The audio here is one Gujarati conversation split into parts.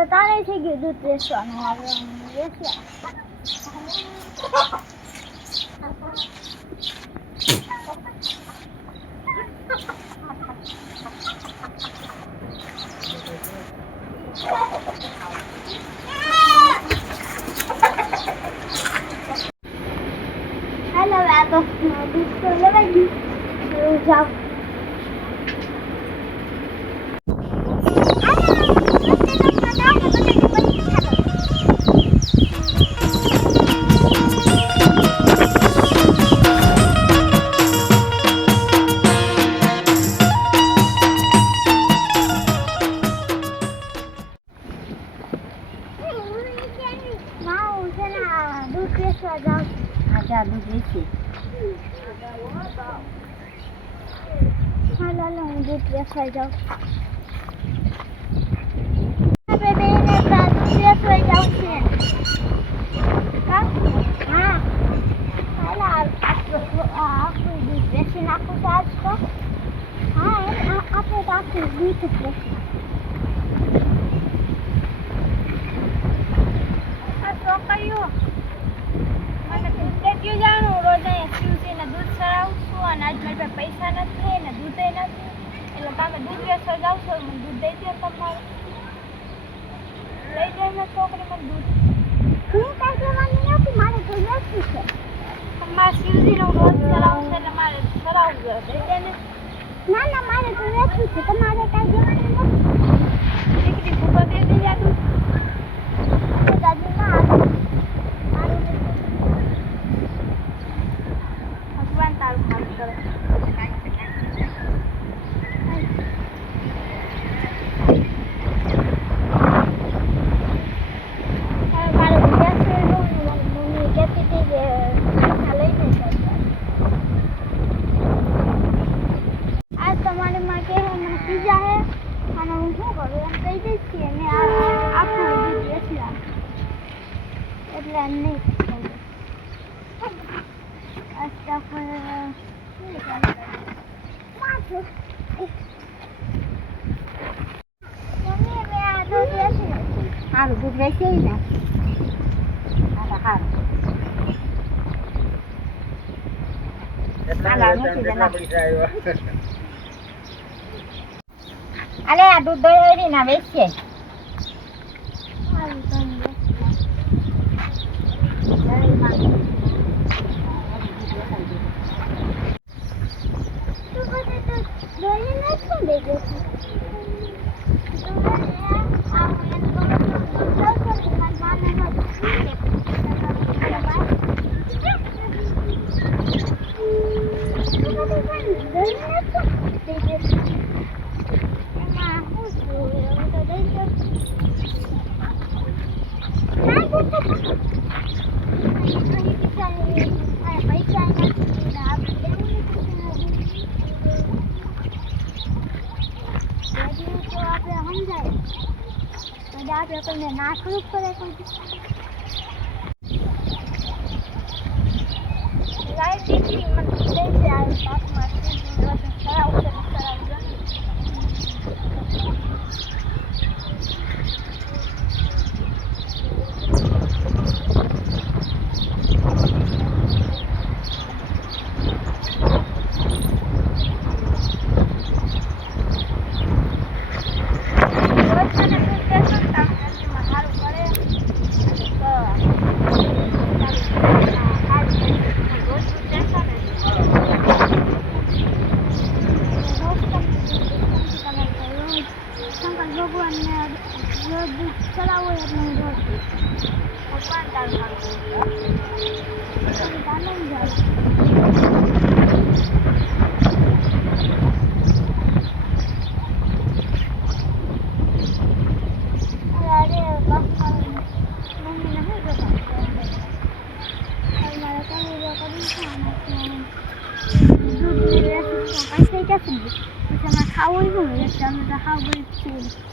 તો તારે થઈ ગયું દૂધ વેચવાનું આવે વેચ્યા હાલ હવે આ તો દૂધ તો લેવાઈ ગયું જાવ दूध वेचवा जाओ अच्छा दूध वेची हाँ लालो હું दूध વેચવા જાઉં આપણે બેને दूध વેચવા જાઉં છે કા હા હાલા આખું दूध વેચી નાખું તો આજ તો હા આપણે તો આખું दूध વેચી આ તો કયો મને દૂધ લેતી જાણું રોજ અહીંયા શિવજીને દૂધ ચડાવશું અને આજ મારી પાસે પૈસા નથી ને દૂધે નથી એટલે તમે દૂધ વેચવા જાવ છો મને દૂધ દઈ દો તમારે લઈ જાય ને છોકરી મને દૂધ હું કાંઈ લેવાની નથી મારે તો વેચવું છે મારે શિવજીનું રોજ ચડાવવું છે એટલે મારે ચડાવવું જોઈએ દઈ દે ને ના ના મારે તો વેચવું છે તમારે કાંઈ દેવાનું નથી દીકરી ભૂકો દઈ દેજા દૂધ દાદી ના ભગવાન તારું સારું કરે મારું વિચાર છે મમ્મી કહેતી હતી કે પૈસા લઈને આજ તમારે માં કે મને પીઝા હે અને હું શું કરું એમ કહી દઈશ કે મેં આખું દૂધ વેચી રાખું એટલે એમ નહીં સારું દૂધ વેચી ને સારું અલે આ દૂધ દોરી ના વેચીએ આપણે કોઈને ના કરવું પડે લાઈટ દીકરી મને લઈ જાય પાકમાં કરાવું છે ખાવું હોય એટલે અમે તો ખાવ ગઈ છીએ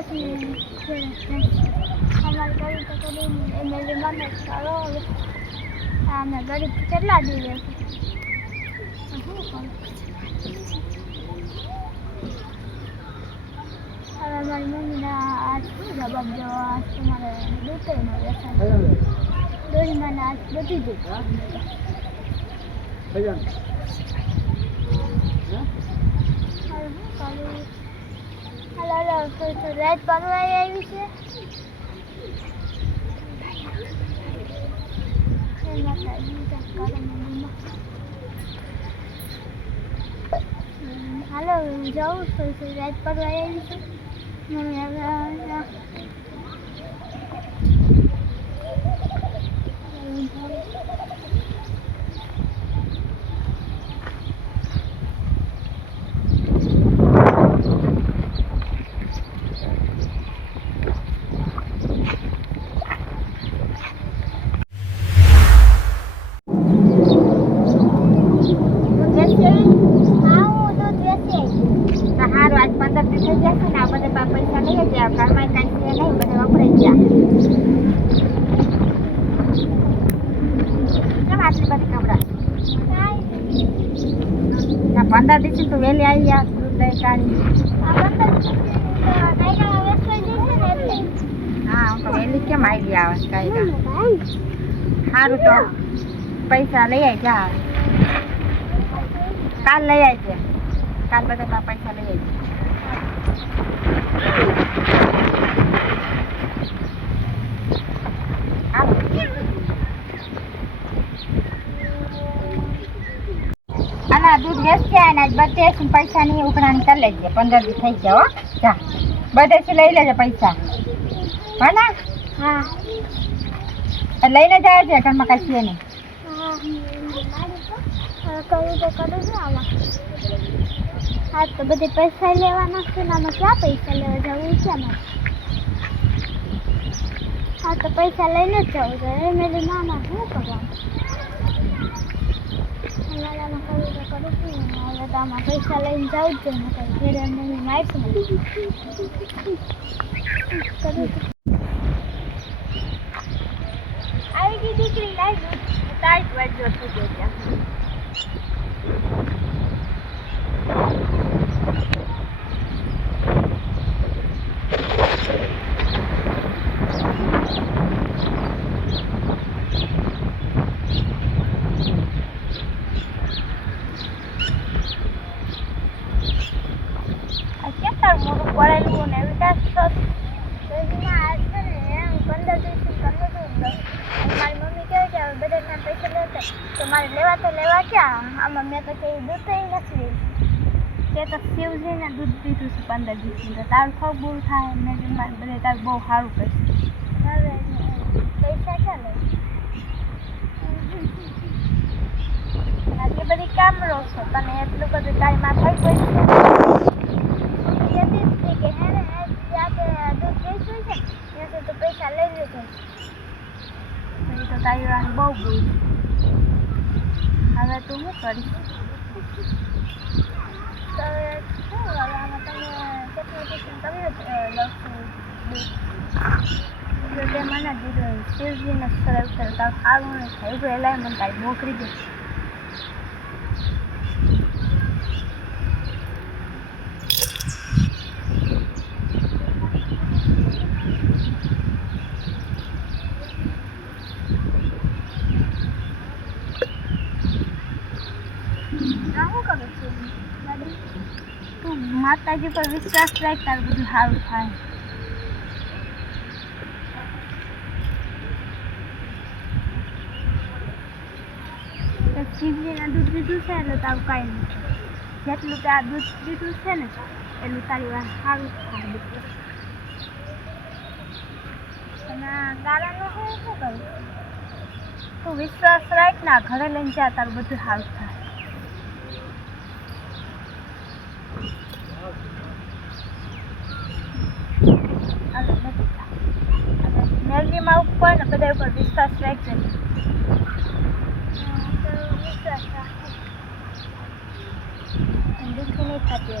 પછી અમારે ગરીબ તો કરી એમએલએ મને સારો હવે અમે ગરીબ કેટલા દીવે શું કરું હવે મારી મમ્મીને આજ શું જવાબ દેવો આજ તમારે દૂધ મળે દોરી મને આજ બધી દૂધ રાત પરવા આવી છે હાલો જાઉં છું રાત પરવા આવી છે पंद्रह दिन तो वेली आई या दूध दही काढ़ी हाँ तो वेली केम आई गया कहीं का सारू तो पैसा लई आई जा काल लई आई छे काल बधा पैसा लई आई दूध वेच के आना बधे पैसा नहीं उकड़ानी कर लेजे 15 दिन थई गया हो जा बधे से लई लेजे पैसा है ना हाँ लईने जाए छे घर में कई छे नहीं कई तो करू छे आवा हाँ तो बधे पैसा लेवाना छे ने आमां क्या पैसा लेवा जावुं छे आमां हाँ तो पैसा लईने ज जावुं छे मेरी मामा शुं करवानुं पैसा लઈને જાઉં જ ને ઘરે મમ્મી મારશે આવી ગઈ દીકરી લાવી તારી વાજો થઈ ગઈ ત્યાં તમારે લેવા તો લેવા ક્યાં આમાં મેં તો કઈ દૂધ નથી તે તો શિવજીને દૂધ પીધું છે 15 દિવસથી તો તારું થોડું બૂરું થાય મેં મારે બધે તારું બહુ સારું કરશે હવે પૈસા ચાલે આટલી બધી કામ રહો છો તને એટલું બધું તારી માથા કોઈ કે હે ને જ્યાં દૂધ વેચવું છે ત્યાંથી તો પૈસા લઈ લેજો તો તારી વાત બહુ બૂરું હવે તું શું કરીશ તો શું આમાં તમે કેટલું તમે લખશું એટલે તે મને દીધું શિવજીને સરળ તારું સારું નહીં થાય પહેલાં મને તારી નોકરી દે માતાજી પર વિશ્વાસ રાખ તારું બધું સારું થાય શિવજીના દૂધ દીધું છે એટલે તારું કાંઈ નથી જેટલું તે આ દૂધ દીધું છે ને એટલું તારી વાત સારું થાય અને ગાળાનું શું કરું તું વિશ્વાસ રાખ ના ઘરે લઈને જા તારું બધું સારું થાય મેલડીમાં ઉપર ને બધા ઉપર વિશ્વાસ રાખજો વિશ્વાસ રાખો દુઃખી નહીં થતી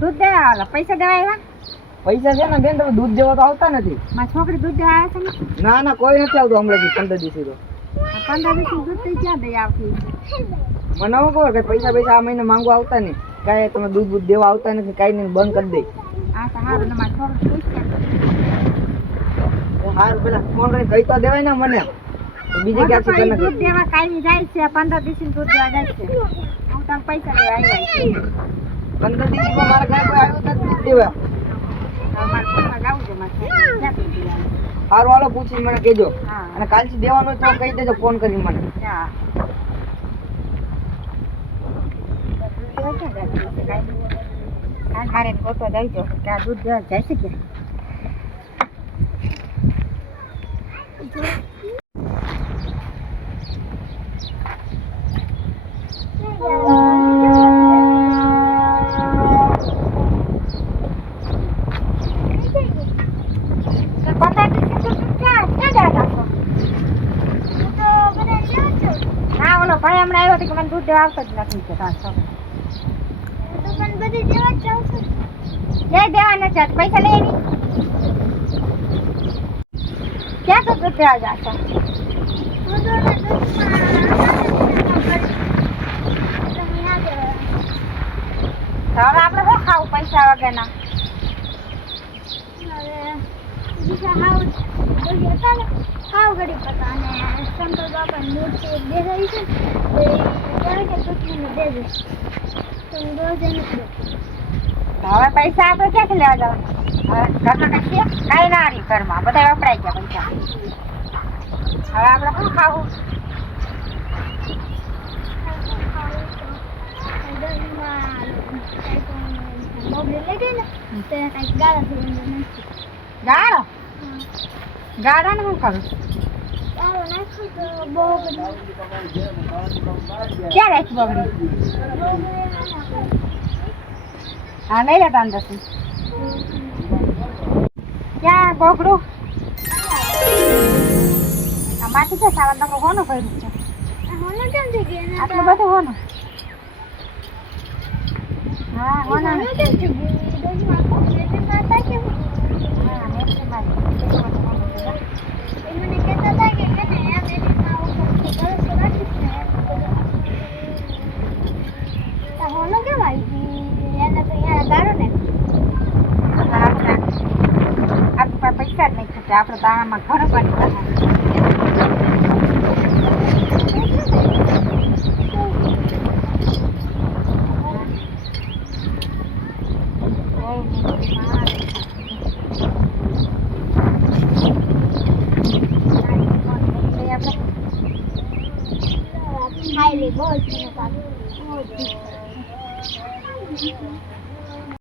દૂધ દેવા આવેલા પૈસા દેવા આવ્યા પૈસા છે ને બેન તમે દૂધ દેવા તો આવતા નથી મારી છોકરી દૂધ દેવા આવે છે ને ના ના કોઈ નથી આવતું હમણાંથી 15 દિવસથી તો 15 દિવસનું દૂધ તો ક્યાં દઈ આવતી મને હું કહું કે પૈસા આ મહિને માંગવા આવતા નહીં કાંઈ તમે દૂધ દેવા આવતા નથી કાંઈ નહીં બંધ કરી દે હા તો સારું ને મારી છોકરી પૂછશે હારું પેલા ફોન કરીને કહી તો દેવાય ને મને બીજે ક્યાંથી કરી દૂધ દેવા કાંઈ જાય છે 15 દિવસનું દૂધ દેવા જાય છે હું તને પૈસા દેવા આવ્યા 15 દિવસમાં મારા ઘરે કોઈ આવ્યું નથી દૂધ દેવા મારે પૈસા જાવું છે મારે હારું હાલો પૂછી મને કહેજો હા અને કાલથી દેવાનું હોય તો કહી દેજો ફોન કરીને મને હા મારે ગોતો જઈજો કે આ દૂધ દેવા જાય છે કે હા ઓલો ભાઈ હમણાં આવ્યો હતો કે મને દૂધ દેવા આવતો જ નથી કે તાર છોકરો તો પણ બધી દેવા જ જાવ છું ક્યાંય દેવા નથી જાત પૈસા લઈ આવી ક્યાં તો દૂધ દેવા જાશો હવે આપણે શું ખાવું પૈસા વગરના ખાવ ગરીબ હતા અને શંકર બાપાની મૂર્તિ બે રહી છે કે પૃથ્વીને દેજે તો હું રોજ એને હવે પૈસા આપણે ક્યાંથી લેવા જવાના ઘરમાં કઈ છે કાંઈ ના રહી ઘરમાં બધા વપરાઈ ગયા પૈસા હવે આપણે શું ખાવું ગાળો ગાળાને શું કરું ક્યાં રહે છે બગડી હા લઈ લેતા અંદર ક્યાં બોકડું આમાંથી છે સાવન તમે કોનું કર્યું છે આટલું બધું હોનું હા હોના મને કહેતા હતા કે એને હોનો કેવાય એને તો અહીંયા ગાળો ને આપણે પૈસા જ નહીં ખર્ચે આપણે તો આમાં ઘણું બની ખાઈ લે બહુ